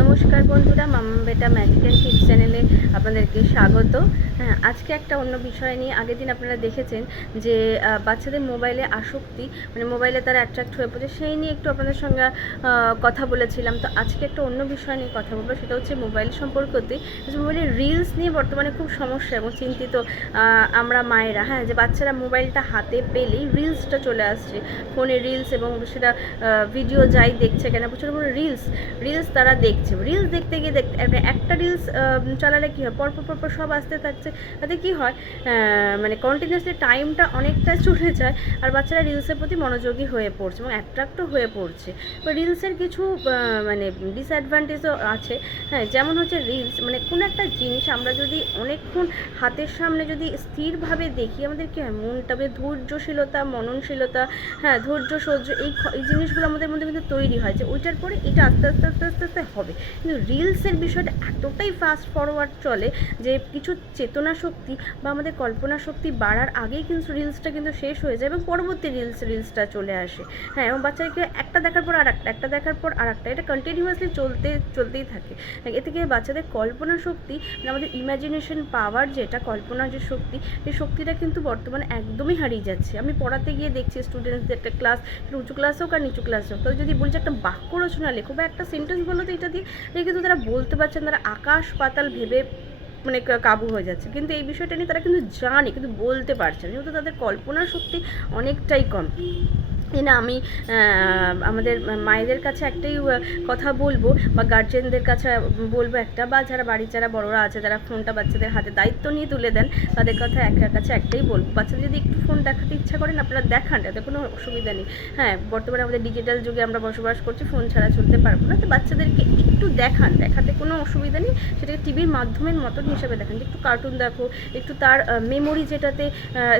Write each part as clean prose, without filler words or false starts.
নমস্কার বন্ধুরা, মাম্মা বেটা ম্যাজিক অ্যান্ড টিপস চ্যানেলে আপনাদেরকে স্বাগত। হ্যাঁ, আজকে একটা অন্য বিষয় নিয়ে, আগের দিন আপনারা দেখেছেন যে বাচ্চাদের মোবাইলে আসক্তি, মানে মোবাইলে তারা অ্যাট্রাক্ট হয়ে পড়ে, সেই নিয়ে একটু আপনাদের সঙ্গে কথা বলেছিলাম। তো আজকে একটা অন্য বিষয় নিয়ে কথা বলবো, সেটা হচ্ছে মোবাইল সম্পর্কতেই। মোবাইলের রিলস নিয়ে বর্তমানে খুব সমস্যা এবং চিন্তিত আমরা মায়েরা। হ্যাঁ, যে বাচ্চারা মোবাইলটা হাতে পেলেই রিলসটা চলে আসছে, ফোনে রিলস, এবং সেটা ভিডিও যাই দেখছে কেন, প্রচুর রিলস তারা দেখছে। রিলস দেখতে গিয়ে একটা রিলস চালালে কী হয়, পরপর সব আসতে থাকছে। তাতে কী হয়, মানে কন্টিনিউয়াসলি টাইমটা অনেকটা চলে যায়, আর বাচ্চারা রিলসের প্রতি মনোযোগী হয়ে পড়ছে এবং অ্যাট্রাক্টও হয়ে পড়ছে। তো রিলসের কিছু মানে ডিসঅ্যাডভান্টেজও আছে। হ্যাঁ, যেমন হচ্ছে রিলস, মানে কোনো একটা জিনিস আমরা যদি অনেকক্ষণ হাতের সামনে যদি স্থিরভাবে দেখি, আমাদের কী হয়, মনটা ধৈর্যশীলতা, মননশীলতা, হ্যাঁ, ধৈর্য সহ্য, এই জিনিসগুলো আমাদের মধ্যে কিন্তু তৈরি হয়, যে ওইটার পরে এটা আস্তে আস্তে আস্তে আস্তে আস্তে হবে। কিন্তু রিলসের বিষয়টা এতটাই ফাস্ট ফরওয়ার্ড চলে যে কিছু চেতনা শক্তি বা আমাদের কল্পনা শক্তি বাড়ার আগেই কিন্তু রিলসটা কিন্তু শেষ হয়ে যায় এবং পরবর্তী রিলসটা চলে আসে। হ্যাঁ, এবং বাচ্চাকে একটা দেখার পর আর একটা দেখার পর আর একটা, এটা কন্টিনিউয়াসলি চলতেই থাকে। এতে গিয়ে বাচ্চাদের কল্পনা শক্তি, মানে আমাদের ইমাজিনেশন পাওয়ার, যেটা কল্পনার যে শক্তি, সেই শক্তিটা কিন্তু বর্তমানে একদমই হারিয়ে যাচ্ছে। আমি পড়াতে গিয়ে দেখছি স্টুডেন্টসদের, একটা ক্লাস, উঁচু ক্লাস হোক আর নিচু ক্লাস হোক, তো যদি বলছে একটা বাক্য রচনা লেখো বা একটা সেন্টেন্স বলো, তো এটা দিয়ে কিন্তু তারা বলতে পারছেন, তারা আকাশ পাতাল ভেবে মানে কাবু হয়ে যাচ্ছে। কিন্তু এই বিষয়টা নিয়ে তারা কিন্তু জানে, কিন্তু বলতে পারছে না, যেহেতু তাদের কল্পনার শক্তি অনেকটাই কম। না, আমি আমাদের মায়েদের কাছে একটাই কথা বলবো, বা গার্জেনদের কাছে বলবো একটা, বা যারা বড়রা আছে, যারা ফোনটা বাচ্চাদের হাতে দায়িত্ব নিয়ে তুলে দেন, তাদের কথা কাছে একটাই বলবো, বাচ্চাদের যদি একটু ফোন দেখাতে ইচ্ছা করেন, আপনারা দেখান, তাতে কোনো অসুবিধা নেই। হ্যাঁ, বর্তমানে আমাদের ডিজিটাল যুগে আমরা বসবাস করছি, ফোন ছাড়া চলতে পারবো না। তো বাচ্চাদেরকে একটু দেখাতে কোনো অসুবিধা নেই, সেটাকে টিভির মাধ্যমের মতন হিসাবে দেখান, যে একটু কার্টুন দেখো, একটু তার মেমোরি যেটাতে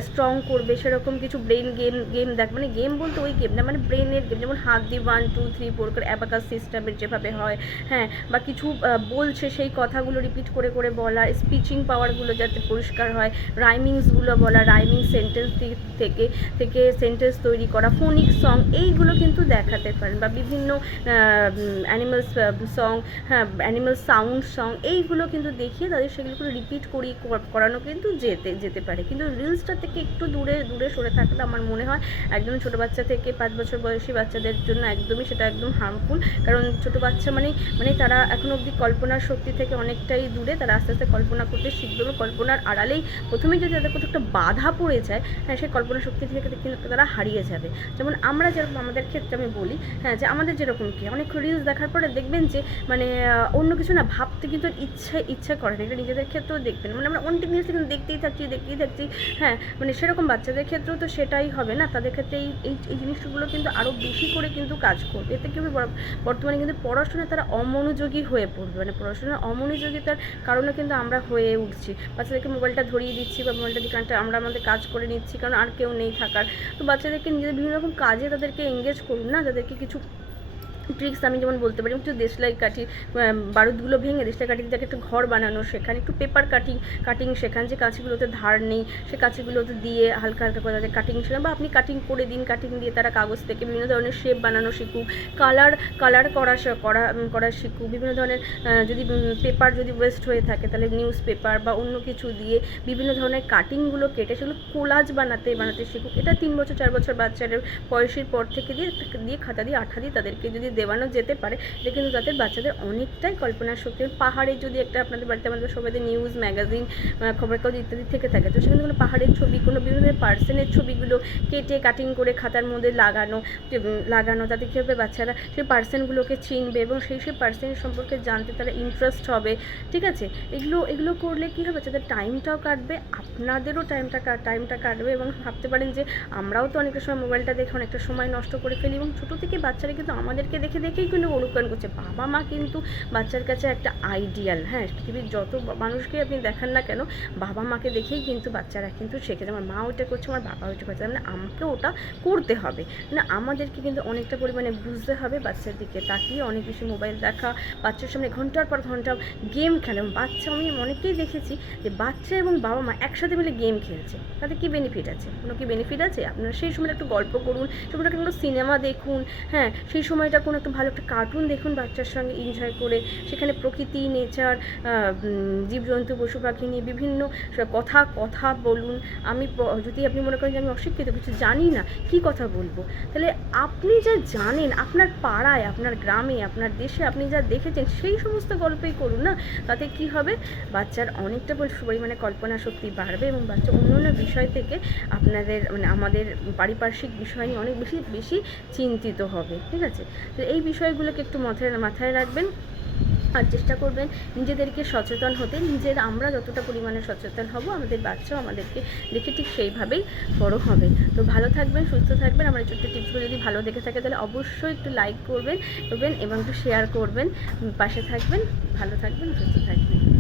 স্ট্রং করবে সেরকম কিছু ব্রেন গেম দেখ, মানে গেম বলতে ওই গেম না, মানে ব্রেনের গেম, যেমন হাত দিয়ে 1 2 3 4 করে অ্যাবাকাস সিস্টেমের যেভাবে হয়। হ্যাঁ, বা কিছু বলছে সেই কথাগুলো রিপিট করে করে বলা, স্পিচিং পাওয়ারগুলো যাতে পরিষ্কার হয়, রাইমিংসগুলো বলা, রাইমিং সেন্টেন্স থেকে সেন্টেন্স তৈরি করা, ফোনিক সং, এইগুলো কিন্তু দেখাতে পারেন, বা বিভিন্ন অ্যানিমালস সং, হ্যাঁ, অ্যানিমাল সাউন্ড সং, এইগুলো কিন্তু দেখিয়ে তাদের সেগুলো রিপিট করানো কিন্তু যেতে পারে। কিন্তু রিলসটা থেকে একটু দূরে সরে থাকলে আমার মনে হয় একদম ছোটো বাচ্চা থেকে 5 বছর বয়সী বাচ্চাদের জন্য একদমই সেটা একদম হার্মফুল। কারণ ছোটো বাচ্চা মানে তারা এখনও অবধি কল্পনার শক্তি থেকে অনেকটাই দূরে, তারা আস্তে আস্তে কল্পনা করতে শিখবে এবং কল্পনার আড়ালেই প্রথমে যদি তাদের কোথাও একটা বাধা পড়ে যায়, হ্যাঁ, সেই কল্পনা শক্তি থেকে কিন্তু তারা হারিয়ে যাবে। যেমন আমরা যেরকম, আমাদের ক্ষেত্রে আমি বলি, হ্যাঁ, যে আমাদের যেরকম কি অনেক রিলস দেখার পরে দেখবেন যে মানে অন্য কিছু না ভাবতে কিন্তু ইচ্ছা করে না, এটা নিজেদের ক্ষেত্রেও দেখবেন, মানে আমরা কন্টিনিউয়াসলি কিন্তু দেখতেই থাকছি। হ্যাঁ, মানে সেরকম বাচ্চাদের ক্ষেত্রেও তো সেটাই হবে না, তাদের ক্ষেত্রে এই জিনিসগুলো কিন্তু আরও বেশি করে কিন্তু কাজ করবে। এতে কি বর্তমানে কিন্তু পড়াশোনায় তারা অমনোযোগী হয়ে পড়বে, মানে পড়াশোনার অমনোযোগিতার কারণে কিন্তু আমরা হয়ে উঠছি, বাচ্চাদেরকে মোবাইলটা ধরিয়ে দিচ্ছি বা মোবাইলটা দিয়ে আমরা আমাদের কাজ করে নিচ্ছি, কারণ আর কেউ নেই থাকার। তো বাচ্চাদেরকে নিজেদের বিভিন্ন রকম কাজে তাদেরকে এঙ্গেজ করুন না, তাদেরকে কিছু ট্রিক্স আমি যেমন বলতে পারি, একটু দেশলাই কাঠি, বারুদগুলো ভেঙে দেশলাই কাঠি দিয়ে একটা ঘর বানানো শেখান, একটু পেপার কাটিং শেখান, যে কাঁচিগুলোতে ধার নেই সে কাঁচিগুলোতে দিয়ে হালকা করে তাদের কাটিং শেখান, বা আপনি কাটিং করে দিন, কাটিং দিয়ে তারা কাগজ থেকে বিভিন্ন ধরনের শেপ বানানো শিখুক, কালার করা শিখুক, বিভিন্ন ধরনের যদি পেপার যদি ওয়েস্ট হয়ে থাকে তাহলে নিউজ পেপার বা অন্য কিছু দিয়ে বিভিন্ন ধরনের কাটিংগুলো কেটে সেগুলো কোলাজ বানাতে শিখুক। এটা 3 বছর 4 বছর বাচ্চাদের বয়সের পর থেকে দিয়ে খাতা দিয়ে আঠা দিয়ে তাদেরকে যদি দেওয়ানো যেতে পারে, এটা কিন্তু তাদের বাচ্চাদের অনেকটাই কল্পনার শক্তি। পাহাড়ে যদি একটা আপনাদের বাড়িতে, আমাদের সবাই নিউজ ম্যাগাজিন, খবরের কাগজ ইত্যাদি থেকে থাকে, তো সেখানে কোনো পাহাড়ের ছবি, কোনো বিভিন্ন ধরনের পার্সনের ছবিগুলো কেটে কাটিং করে খাতার মধ্যে লাগানো তাতে কী হবে, বাচ্চারা সেই পার্সনগুলোকে চিনবে এবং সেই পার্সনের সম্পর্কে জানতে তারা ইন্টারেস্ট হবে। ঠিক আছে, এগুলো করলে কী হবে, তাদের টাইমটাও কাটবে, আপনাদেরও টাইমটা কাটবে। এবং ভাবতে পারেন যে আমরাও তো অনেকটা সময় মোবাইলটা দেখে অনেকটা সময় নষ্ট করে ফেলি, এবং ছোটো থেকে বাচ্চারা কিন্তু আমাদেরকে দেখেই কিন্তু অনুকরণ করছে। বাবা মা কিন্তু বাচ্চার কাছে একটা আইডিয়াল। হ্যাঁ, পৃথিবীর যত মানুষকে আপনি দেখান না কেন, বাবা মাকে দেখেই কিন্তু বাচ্চারা কিন্তু শেখে, আমার মা ওইটা করছে, আমার বাবা ওইটা করছে, মানে আমাকে ওটা করতে হবে না। আমাদেরকে কিন্তু অনেকটা পরিমাণে বুঝতে হবে, বাচ্চার দিকে তাকিয়ে অনেক বেশি মোবাইল দেখা, বাচ্চার সামনে ঘন্টার পর ঘন্টা গেম খেলে। বাচ্চা, আমি অনেকেই দেখেছি যে বাচ্চা এবং বাবা মা একসাথে মিলে গেম খেলছে, তাতে কী বেনিফিট আছে? কোনো কি বেনিফিট আছে? আপনারা সেই সময় একটু গল্প করুন, সেগুলো একটা সিনেমা দেখুন। হ্যাঁ, সেই সময়টা কোনো একটু ভালো একটা কার্টুন দেখুন বাচ্চার সঙ্গে এনজয় করে, সেখানে প্রকৃতি, নেচার, জীবজন্তু, পশু পাখি নিয়ে বিভিন্ন কথা বলুন। যদি আপনি মনে করেন যে আমি অশিক্ষিত, কিছু জানি না, কি কথা বলবো, তাহলে আপনি যা জানেন আপনার পাড়ায়, আপনার গ্রামে, আপনার দেশে আপনি যা দেখেছেন সেই সমস্ত গল্পই করুন না। তাতে কি হবে, বাচ্চার অনেকটা পরিমাণে কল্পনা শক্তি বাড়বে এবং বাচ্চা অন্য অন্য বিষয় থেকে আপনাদের মানে আমাদের পারিপার্শ্বিক বিষয় নিয়ে অনেক বেশি চিন্তিত হবে। ঠিক আছে, তো এই বিষয়গুলোকে একটু মাথায় রাখবেন আর চেষ্টা করবেন নিজেদেরকে সচেতন হতে। আমরা যতটা পরিমাণে সচেতন হব, আমাদের বাচ্চাও আমাদেরকে দেখে ঠিক সেইভাবেই বড় হবে। তো ভালো থাকবেন, সুস্থ থাকবেন। আমার এই ছোট্ট টিপসগুলো যদি ভালো দেখে থাকে তাহলে অবশ্যই একটু লাইক করবেন এবং একটু শেয়ার করবেন, পাশে থাকবেন। ভালো থাকবেন, সুস্থ থাকবেন।